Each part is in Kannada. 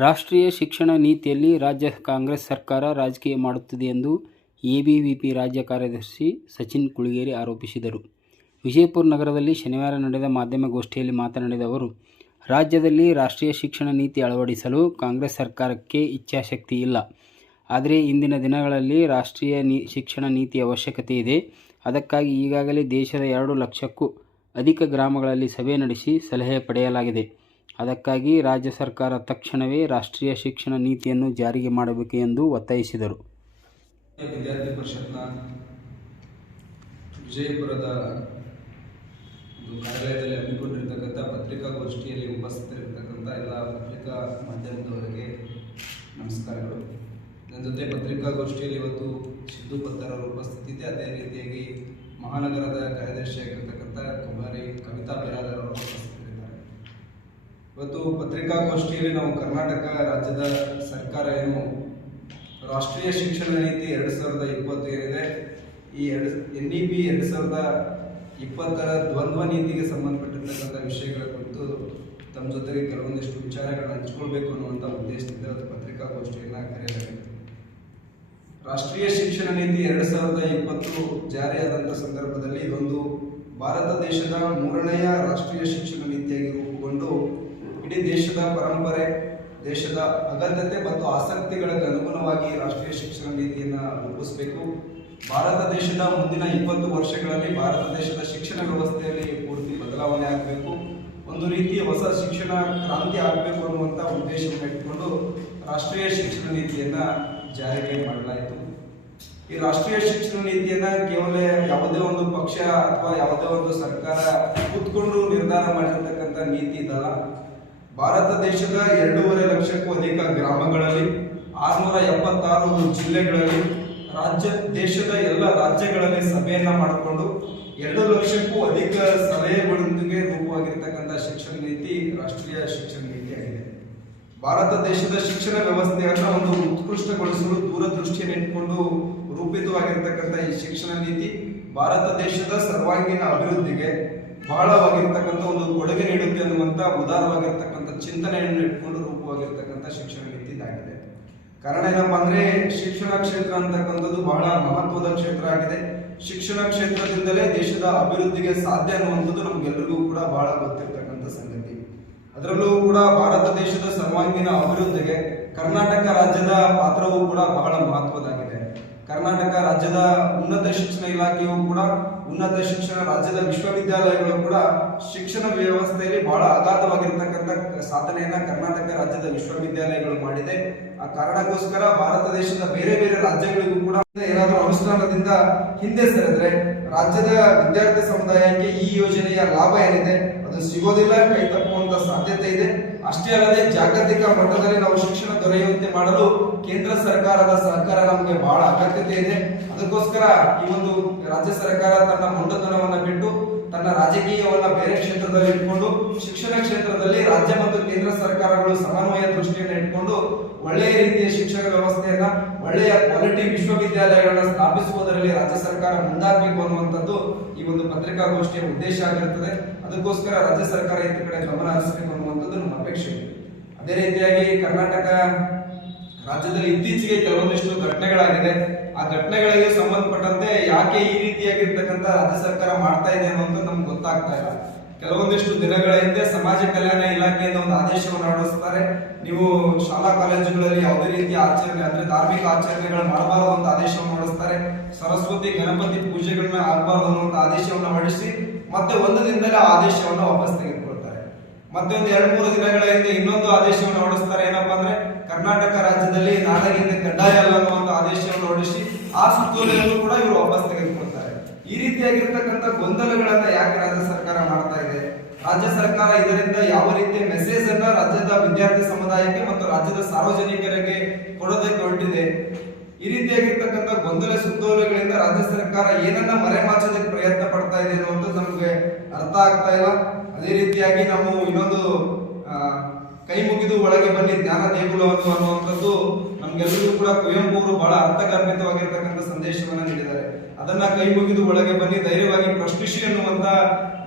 ರಾಷ್ಟ್ರೀಯ ಶಿಕ್ಷಣ ನೀತಿಯಲ್ಲಿ ರಾಜ್ಯ ಕಾಂಗ್ರೆಸ್ ಸರ್ಕಾರ ರಾಜಕೀಯ ಮಾಡುತ್ತಿದೆ ಎಂದು ಎಬಿವಿಪಿ ರಾಜ್ಯ ಕಾರ್ಯದರ್ಶಿ ಸಚಿನ್ ಕುಳಿಗೇರಿ ಆರೋಪಿಸಿದರು. ವಿಜಯಪುರ ನಗರದಲ್ಲಿ ಶನಿವಾರ ನಡೆದ ಮಾಧ್ಯಮಗೋಷ್ಠಿಯಲ್ಲಿ ಮಾತನಾಡಿದ ಅವರು, ರಾಜ್ಯದಲ್ಲಿ ರಾಷ್ಟ್ರೀಯ ಶಿಕ್ಷಣ ನೀತಿ ಅಳವಡಿಸಲು ಕಾಂಗ್ರೆಸ್ ಸರ್ಕಾರಕ್ಕೆ ಇಚ್ಛಾಶಕ್ತಿ ಇಲ್ಲ. ಆದರೆ ಇಂದಿನ ದಿನಗಳಲ್ಲಿ ರಾಷ್ಟ್ರೀಯ ಶಿಕ್ಷಣ ನೀತಿ ಅವಶ್ಯಕತೆ ಇದೆ. ಅದಕ್ಕಾಗಿ ಈಗಾಗಲೇ ದೇಶದ ಎರಡು ಲಕ್ಷಕ್ಕೂ ಅಧಿಕ ಗ್ರಾಮಗಳಲ್ಲಿ ಸಭೆ ನಡೆಸಿ ಸಲಹೆ ಪಡೆಯಲಾಗಿದೆ. ಅದಕ್ಕಾಗಿ ರಾಜ್ಯ ಸರ್ಕಾರ ತಕ್ಷಣವೇ ರಾಷ್ಟ್ರೀಯ ಶಿಕ್ಷಣ ನೀತಿಯನ್ನು ಜಾರಿಗೆ ಮಾಡಬೇಕು ಎಂದು ಒತ್ತಾಯಿಸಿದರು. ವಿದ್ಯಾರ್ಥಿ ಪರಿಷತ್ನ ವಿಜಯಪುರದ ಒಂದು ಕಾರ್ಯಾಲಯದಲ್ಲಿ ಹಮ್ಮಿಕೊಂಡಿರ್ತಕ್ಕಂಥ ಪತ್ರಿಕಾಗೋಷ್ಠಿಯಲ್ಲಿ ಉಪಸ್ಥಿತರಿರ್ತಕ್ಕಂಥ ಎಲ್ಲ ಪತ್ರಿಕಾ ಮಾಧ್ಯಮದವರಿಗೆ ನಮಸ್ಕಾರಗಳು ನನ್ನ ಜೊತೆ ಪತ್ರಿಕಾಗೋಷ್ಠಿಯಲ್ಲಿ ಇವತ್ತು ಸಿದ್ದು ಪತ್ತರವರ ಉಪಸ್ಥಿತಿ ಇದೆ ಅದೇ ರೀತಿಯಾಗಿ ಮಹಾನಗರದ ಕಾರ್ಯದರ್ಶಿಯಾಗಿರ್ತಕ್ಕಂಥ ಕುಮಾರಿ ಕವಿತಾ ಬಿರಾದರ್ ಅವರು ಉಪಸ್ಥಿತರಿದ್ದಾರೆ ಇವತ್ತು ಪತ್ರಿಕಾಗೋಷ್ಠಿಯಲ್ಲಿ ನಾವು ಕರ್ನಾಟಕ ರಾಜ್ಯದ ಸರ್ಕಾರ ಏನು ರಾಷ್ಟ್ರೀಯ ಶಿಕ್ಷಣ ನೀತಿ ಎರಡು ಸಾವಿರದ ಇಪ್ಪತ್ತು ಏನಿದೆ ಈ ಎರಡು ಎನ್ ಇ ಪಿ ಎರಡು ಸಾವಿರದ ಇಪ್ಪತ್ತರ ದ್ವಂದ್ವ ನೀತಿಗೆ ಸಂಬಂಧಪಟ್ಟಿರ್ತಕ್ಕಂಥ ವಿಷಯಗಳ ಕುರಿತು ತಮ್ಮ ಜೊತೆಗೆ ಕೆಲವೊಂದಿಷ್ಟು ವಿಚಾರಗಳನ್ನ ಹಂಚ್ಕೊಳ್ಬೇಕು ಅನ್ನುವಂಥ ಉದ್ದೇಶದಿಂದ ಅದು ಪತ್ರಿಕಾಗೋಷ್ಠಿಯನ್ನು ಕರೆಯಲಾಗಿದೆ. ರಾಷ್ಟ್ರೀಯ ಶಿಕ್ಷಣ ನೀತಿ ಎರಡು ಸಾವಿರದ ಇಪ್ಪತ್ತು ಜಾರಿಯಾದಂಥ ಸಂದರ್ಭದಲ್ಲಿ ಇದೊಂದು ಭಾರತ ದೇಶದ ಮೂರನೆಯ ರಾಷ್ಟ್ರೀಯ ಶಿಕ್ಷಣ ನೀತಿಯಾಗಿ ರೂಪುಗೊಂಡು ಇಡೀ ದೇಶದ ಪರಂಪರೆ, ದೇಶದ ಅಗತ್ಯತೆ ಮತ್ತು ಆಸಕ್ತಿಗಳಿಗೆ ಅನುಗುಣವಾಗಿ ರಾಷ್ಟ್ರೀಯ ಶಿಕ್ಷಣ ನೀತಿಯನ್ನು ರೂಪಿಸಬೇಕು. ಭಾರತ ದೇಶದ ಮುಂದಿನ ಇಪ್ಪತ್ತು ವರ್ಷಗಳಲ್ಲಿ ಭಾರತ ದೇಶದ ಶಿಕ್ಷಣ ವ್ಯವಸ್ಥೆಯಲ್ಲಿ ಪೂರ್ತಿ ಬದಲಾವಣೆ ಆಗಬೇಕು. ಒಂದು ರೀತಿಯ ಹೊಸ ಶಿಕ್ಷಣ ಕ್ರಾಂತಿ ಆಗಬೇಕು ಅನ್ನುವಂಥ ಉದ್ದೇಶವನ್ನು ಇಟ್ಕೊಂಡು ರಾಷ್ಟ್ರೀಯ ಶಿಕ್ಷಣ ನೀತಿಯನ್ನ ಜಾರಿಗೆ ಮಾಡಲಾಯಿತು. ಈ ರಾಷ್ಟ್ರೀಯ ಶಿಕ್ಷಣ ನೀತಿಯನ್ನ ಕೇವಲ ಯಾವುದೇ ಒಂದು ಪಕ್ಷ ಅಥವಾ ಯಾವುದೇ ಒಂದು ಸರ್ಕಾರ ಕೂತ್ಕೊಂಡು ನಿರ್ಧಾರ ಮಾಡಿರ್ತಕ್ಕಂಥ ನೀತಿ ಇದಲ್ಲ. ಭಾರತ ದೇಶದ ಎರಡೂವರೆ ಲಕ್ಷಕ್ಕೂ ಅಧಿಕ ಗ್ರಾಮಗಳಲ್ಲಿ ಆರುನೂರ ಎಪ್ಪತ್ತಾರು ಜಿಲ್ಲೆಗಳಲ್ಲಿ, ರಾಜ್ಯ, ದೇಶದ ಎಲ್ಲ ರಾಜ್ಯಗಳಲ್ಲಿ ಸಭೆಯನ್ನ ಮಾಡಿಕೊಂಡು ಎರಡು ಲಕ್ಷಕ್ಕೂ ಅಧಿಕ ಸಲಹೆಗಳೊಂದಿಗೆ ರೂಪವಾಗಿರ್ತಕ್ಕಂಥ ಶಿಕ್ಷಣ ನೀತಿ, ರಾಷ್ಟ್ರೀಯ ಶಿಕ್ಷಣ ನೀತಿಯಾಗಿದೆ ಭಾರತ ದೇಶದ ಶಿಕ್ಷಣ ವ್ಯವಸ್ಥೆಯನ್ನು ಒಂದು ಉತ್ಕೃಷ್ಟಗೊಳಿಸಲು ದೂರದೃಷ್ಟಿಯನ್ನು ಇಟ್ಕೊಂಡು ರೂಪಿತವಾಗಿರ್ತಕ್ಕಂಥ ಈ ಶಿಕ್ಷಣ ನೀತಿ, ಭಾರತ ದೇಶದ ಸರ್ವಾಂಗೀಣ ಅಭಿವೃದ್ಧಿಗೆ ಬಹಳವಾಗಿರ್ತಕ್ಕಂಥ ಒಂದು ಕೊಡುಗೆ ನೀಡುತ್ತೆ ಅನ್ನುವಂಥ ಉದಾರವಾಗಿರ್ತಕ್ಕಂಥ ಚಿಂತನೆಯನ್ನು ಇಟ್ಕೊಂಡು ರೂಪವಾಗಿರ್ತಕ್ಕಂಥ ಶಿಕ್ಷಣ ನೀತಿ ಇದಾಗಿದೆ ಕಾರಣ ಏನಪ್ಪಾ ಅಂದ್ರೆ, ಶಿಕ್ಷಣ ಕ್ಷೇತ್ರ ಅಂತಕ್ಕಂಥದ್ದು ಬಹಳ ಮಹತ್ವದ ಕ್ಷೇತ್ರ ಆಗಿದೆ. ಶಿಕ್ಷಣ ಕ್ಷೇತ್ರದಿಂದಲೇ ದೇಶದ ಅಭಿವೃದ್ಧಿಗೆ ಸಾಧ್ಯ ಅನ್ನುವಂಥದ್ದು ನಮ್ಗೆಲ್ಲರಿಗೂ ಕೂಡ ಬಹಳ ಗೊತ್ತಿರ್ತಕ್ಕಂಥ ಸಂಗತಿ. ಅದರಲ್ಲೂ ಕೂಡ ಭಾರತ ದೇಶದ ಸರ್ವಾಂಗೀಣ ಅಭಿವೃದ್ಧಿಗೆ ಕರ್ನಾಟಕ ರಾಜ್ಯದ ಪಾತ್ರವೂ ಕೂಡ ಬಹಳ ಮಹತ್ವದಾಗಿದೆ. ಕರ್ನಾಟಕ ರಾಜ್ಯದ ಉನ್ನತ ಶಿಕ್ಷಣ ಇಲಾಖೆಯು ಕೂಡ ಉನ್ನತ ಶಿಕ್ಷಣ ರಾಜ್ಯದ ವಿಶ್ವವಿದ್ಯಾಲಯಗಳು ಕೂಡ ಶಿಕ್ಷಣ ವ್ಯವಸ್ಥೆಯಲ್ಲಿ ಬಹಳ ಅಗಾಧವಾಗಿರ್ತಕ್ಕಂಥ ಸಾಧನೆಯನ್ನ ಕರ್ನಾಟಕ ರಾಜ್ಯದ ವಿಶ್ವವಿದ್ಯಾಲಯಗಳು ಮಾಡಿದೆ. ಆ ಕಾರಣಕ್ಕೋಸ್ಕರ ಭಾರತ ದೇಶದ ಬೇರೆ ಬೇರೆ ರಾಜ್ಯಗಳಿಗೂ ಕೂಡ ಏನಾದರೂ ಅನುಷ್ಠಾನದಿಂದ ಹಿಂದೆ ಸರಿದ್ರೆ ರಾಜ್ಯದ ವಿದ್ಯಾರ್ಥಿ ಸಮುದಾಯಕ್ಕೆ ಈ ಯೋಜನೆಯ ಲಾಭ ಏನಿದೆ? ಅದು ಸಿಗೋದಿಲ್ಲ ಕೈ ತಪ್ಪುವಂತ ಸಾಧ್ಯತೆ ಇದೆ. ಅಷ್ಟೇ ಅಲ್ಲದೆ ಜಾಗತಿಕ ಮಟ್ಟದಲ್ಲಿ ನಾವು ಶಿಕ್ಷಣ ದೊರೆಯುವಂತೆ ಮಾಡಲು ಕೇಂದ್ರ ಸರ್ಕಾರದ ಸಹಕಾರ ನಮಗೆ ಬಹಳ ಅಗತ್ಯತೆ ಇದೆ. ಅದಕ್ಕೋಸ್ಕರ ಈ ಒಂದು ರಾಜ್ಯ ಸರ್ಕಾರ ತನ್ನ ಮೊಂಡತನವನ್ನ ಬಿಟ್ಟು ತನ್ನ ರಾಜಕೀಯವನ್ನ ಬೇರೆ ಕ್ಷೇತ್ರದಲ್ಲಿ ಇಟ್ಕೊಂಡು ಶಿಕ್ಷಣ ಕ್ಷೇತ್ರದಲ್ಲಿ ರಾಜ್ಯ ಮತ್ತು ಕೇಂದ್ರ ಸರ್ಕಾರಗಳು ಸಮನ್ವಯ ದೃಷ್ಟಿಯನ್ನು ಇಟ್ಕೊಂಡು ಒಳ್ಳೆಯ ರೀತಿಯ ಶಿಕ್ಷಣ ವ್ಯವಸ್ಥೆಯನ್ನ, ಒಳ್ಳೆಯ ಕ್ವಾಲಿಟಿ ವಿಶ್ವವಿದ್ಯಾಲಯಗಳನ್ನ ಸ್ಥಾಪಿಸುವುದರಲ್ಲಿ ರಾಜ್ಯ ಸರ್ಕಾರ ಮುಂದಾಗಬೇಕು ಅನ್ನುವಂಥದ್ದು ಈ ಒಂದು ಪತ್ರಿಕಾಗೋಷ್ಠಿಯ ಉದ್ದೇಶ ಆಗಿರುತ್ತದೆ. ಅದಕ್ಕೋಸ್ಕರ ರಾಜ್ಯ ಸರ್ಕಾರ ಈ ಕಡೆ ಗಮನ ಹರಿಸಬೇಕು ಅನ್ನುವಂಥದ್ದು ನಮ್ಮ ಅಪೇಕ್ಷೆ. ಅದೇ ರೀತಿಯಾಗಿ ಕರ್ನಾಟಕ ರಾಜ್ಯದಲ್ಲಿ ಇತ್ತೀಚೆಗೆ ಕೆಲವೊಂದಿಷ್ಟು ಘಟನೆಗಳಾಗಿದೆ. ಆ ಘಟನೆಗಳಿಗೆ ಸಂಬಂಧಪಟ್ಟಂತೆ ಯಾಕೆ ಈ ರೀತಿಯಾಗಿರ್ತಕ್ಕಂಥ ರಾಜ್ಯ ಸರ್ಕಾರ ಮಾಡ್ತಾ ಇದೆ ಅನ್ನೋದು ನಮ್ಗೆ ಗೊತ್ತಾಗ್ತಾ ಇಲ್ಲ. ಕೆಲವೊಂದಿಷ್ಟು ದಿನಗಳ ಹಿಂದೆ ಸಮಾಜ ಕಲ್ಯಾಣ ಇಲಾಖೆಯಿಂದ ಒಂದು ಆದೇಶವನ್ನು ಹೊರಡಿಸ್ತಾರೆ. ನೀವು ಶಾಲಾ ಕಾಲೇಜುಗಳಲ್ಲಿ ಯಾವುದೇ ರೀತಿಯ ಆಚರಣೆ, ಅಂದ್ರೆ ಧಾರ್ಮಿಕ ಆಚರಣೆಗಳು ಮಾಡಬಾರದು ಅಂತ ಆದೇಶವನ್ನು ಹೊರಡಿಸ್ತಾರೆ. ಸರಸ್ವತಿ, ಗಣಪತಿ ಪೂಜೆಗಳನ್ನ ಆಗಬಾರದು ಅನ್ನುವಂತ ಆದೇಶವನ್ನು ಹೊರಡಿಸಿ ಮತ್ತೆ ಒಂದು ದಿನದಲ್ಲಿ ಆ ಆದೇಶವನ್ನು ವಾಪಸ್ ತೆಗೆದುಕೊಳ್ತಾರೆ ಮತ್ತೆ ಒಂದು ಎರಡು ಮೂರು ದಿನಗಳ ಹಿಂದೆ ಇನ್ನೊಂದು ಆದೇಶವನ್ನು ಹೊರಡಿಸ್ತಾರೆ. ಏನಪ್ಪಾ ಅಂದ್ರೆ ಕರ್ನಾಟಕ ರಾಜ್ಯದಲ್ಲಿ ನಾಡಗಿಂದ ಕಡ್ಡಾಯ ಅಲ್ಲ ಅನ್ನುವಂತ ಆದೇಶವನ್ನು ಹೊರಡಿಸಿ ಆ ಸುತ್ತೋಲೆಯನ್ನು ಕೂಡ ಇವರು ವಾಪಸ್ ತೆಗೆದುಕೊಳ್ತಾರೆ. ಈ ರೀತಿಯಾಗಿರ್ತಕ್ಕಂಥ ಗೊಂದಲಗಳನ್ನ ಯಾಕೆ ರಾಜ್ಯ ಸರ್ಕಾರ ಮಾಡ್ತಾ ಇದೆ? ರಾಜ್ಯ ಸರ್ಕಾರ ಇದರಿಂದ ಯಾವ ರೀತಿಯ ಮೆಸೇಜ್ ಅನ್ನ ರಾಜ್ಯದ ವಿದ್ಯಾರ್ಥಿ ಸಮುದಾಯಕ್ಕೆ ಮತ್ತು ರಾಜ್ಯದ ಸಾರ್ವಜನಿಕರಿಗೆ ಕೊಡೋದಕ್ಕೆ ಹೊರಟಿದೆ? ಈ ರೀತಿಯಾಗಿರ್ತಕ್ಕಂಥ ಗೊಂದಲ, ಸುತ್ತೋಲೆಗಳಿಂದ ರಾಜ್ಯ ಸರ್ಕಾರ ಏನನ್ನ ಮರೆಮಾಚೋದಕ್ಕೆ ಪ್ರಯತ್ನ ಪಡ್ತಾ ಇದೆ ಅನ್ನುವಂಥದ್ದು ನಮಗೆ ಅರ್ಥ ಆಗ್ತಾ ಇಲ್ಲ. ಅದೇ ರೀತಿಯಾಗಿ ನಾವು ಇನ್ನೊಂದು ಕೈ ಮುಗಿದು ಒಳಗೆ ಬನ್ನಿ ಜ್ಞಾನ ದೇಗುಲವನ್ನು ಅನ್ನುವಂಥದ್ದು ನಮ್ಗೆಲ್ಲರಿಗೂ ಕೂಡ ಕುವೆಂಪು ಅವರು ಬಹಳ ಅರ್ಥಗರ್ಭಿತವಾಗಿರ್ತಕ್ಕಂಥ ಸಂದೇಶವನ್ನು ನೀಡಿದ್ದಾರೆ. ಅದನ್ನ ಕೈ ಮುಗಿದು ಒಳಗೆ ಬನ್ನಿ, ಧೈರ್ಯವಾಗಿ ಪ್ರಶ್ನಿಸಿ ಅನ್ನುವಂತ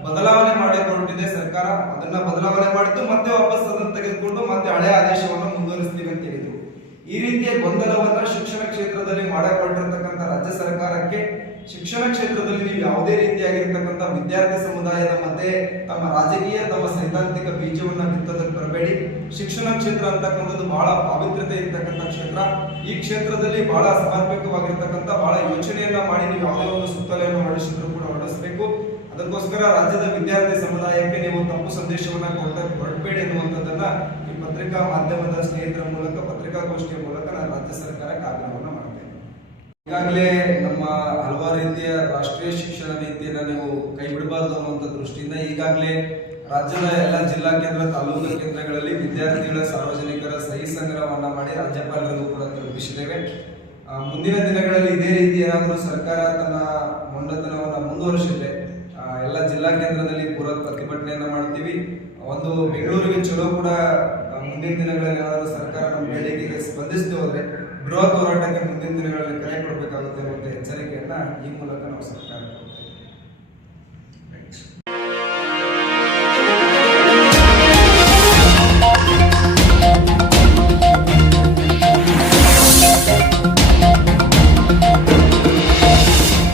ಬದಲಾವಣೆ ಮಾಡಿಕೊಂಡಿದೆ ಸರ್ಕಾರ. ಅದನ್ನ ಬದಲಾವಣೆ ಮಾಡಿದ್ದು ಮತ್ತೆ ವಾಪಸ್ ಅದನ್ನು ತೆಗೆದುಕೊಂಡು ಮತ್ತೆ ಹಳೆ ಆದೇಶವನ್ನು ಮುಂದುವರಿಸ್ತೀವಿ ಅಂತ ಹೇಳಿದ್ರು. ಈ ರೀತಿಯ ಗೊಂದಲವನ್ನ ಶಿಕ್ಷಣ ಕ್ಷೇತ್ರದಲ್ಲಿ ಮಾಡಿಕೊಂಡಿರ್ತಕ್ಕಂಥ ರಾಜ್ಯ ಸರ್ಕಾರಕ್ಕೆ ಶಿಕ್ಷಣ ಕ್ಷೇತ್ರದಲ್ಲಿ ನೀವು ಯಾವುದೇ ರೀತಿಯಾಗಿರ್ತಕ್ಕಂಥ ವಿದ್ಯಾರ್ಥಿ ಸಮುದಾಯದ ಮತ್ತೆ ತಮ್ಮ ರಾಜಕೀಯ, ತಮ್ಮ ಸೈದ್ಧಾಂತಿಕ ಬೀಜವನ್ನ ಬಿತ್ತದಕ್ಕೆ ಬರಬೇಡಿ. ಶಿಕ್ಷಣ ಕ್ಷೇತ್ರ ಅಂತಕ್ಕಂಥದ್ದು ಬಹಳ ಪಾವಿತ್ರ್ಯತೆ ಇರ್ತಕ್ಕಂಥ ಕ್ಷೇತ್ರ. ಈ ಕ್ಷೇತ್ರದಲ್ಲಿ ಬಹಳ ಸಮರ್ಪಕವಾಗಿರ್ತಕ್ಕಂಥ ಬಹಳ ಯೋಚನೆಯನ್ನ ಮಾಡಿ ನೀವು ಯಾವುದೇ ಒಂದು ಸುತ್ತಲೆಯನ್ನು ಹೊರಡಿಸಿದ್ರು ಕೂಡ ಹೊರಡಿಸಬೇಕು. ಅದಕ್ಕೋಸ್ಕರ ರಾಜ್ಯದ ವಿದ್ಯಾರ್ಥಿ ಸಮುದಾಯಕ್ಕೆ ನೀವು ತಪ್ಪು ಸಂದೇಶವನ್ನ ಕೊಡ್ತಾ ಹೊರಡಬೇಡಿ ಅನ್ನುವಂಥದ್ದನ್ನ ಈ ಪತ್ರಿಕಾ ಮಾಧ್ಯಮದ ಸ್ನೇಹಿತರ ಮೂಲಕ, ಪತ್ರಿಕಾಗೋಷ್ಠಿಯ ಮೂಲಕ ನಾನು ರಾಜ್ಯ ಮಾಡ್ತೇನೆ ಈಗಾಗಲೇ ನಮ್ಮ ಹಲವಾರು ರೀತಿಯ ರಾಷ್ಟ್ರೀಯ ಶಿಕ್ಷಣ ನೀತಿಯನ್ನು ನೀವು ಕೈ ಬಿಡಬಾರ್ದು ಅನ್ನುವಂಥ ದೃಷ್ಟಿಯಿಂದ ಈಗಾಗಲೇ ರಾಜ್ಯದ ಎಲ್ಲ ಜಿಲ್ಲಾ ಕೇಂದ್ರ ತಾಲೂಕು ಕೇಂದ್ರಗಳಲ್ಲಿ ವಿದ್ಯಾರ್ಥಿಗಳ ಸಾರ್ವಜನಿಕರ ಸಹಿ ಸಂಗ್ರಹವನ್ನು ಮಾಡಿ ರಾಜ್ಯಪಾಲರಿಗೂ ಕೂಡ ತಲುಪಿಸಿದ್ದೇವೆ. ಮುಂದಿನ ದಿನಗಳಲ್ಲಿ ಇದೇ ರೀತಿ ಏನಾದರೂ ಸರ್ಕಾರ ತನ್ನ ಮೊಂಡತನವನ್ನು ಮುಂದುವರಿಸಿದ್ರೆ ಆ, ಎಲ್ಲ ಜಿಲ್ಲಾ ಕೇಂದ್ರದಲ್ಲಿ ಪೂರ್ವ ಪ್ರತಿಭಟನೆಯನ್ನು ಮಾಡ್ತೀವಿ. ಒಂದು ಬೆಂಗಳೂರಿಗೆ ಚಲೋ ಕೂಡ ಮುಂದಿನ ದಿನಗಳಲ್ಲಿ ಏನಾದರೂ ಸರ್ಕಾರ ನಮ್ಮ ಬೇಡಿಕೆಗೆ ಸ್ಪಂದಿಸದೆ ಹೋದ್ರೆ ಬೃಹತ್ ಹೋರಾಟಕ್ಕೆ ಮುಂದಿನ ದಿನಗಳಲ್ಲಿ ಕರೆ ಕೊಡಬೇಕಾಗುತ್ತೆ ಮತ್ತು ಎಚ್ಚರಿಕೆಯನ್ನ ಈ ಮೂಲಕ ನಾವು ಸರ್ಕಾರ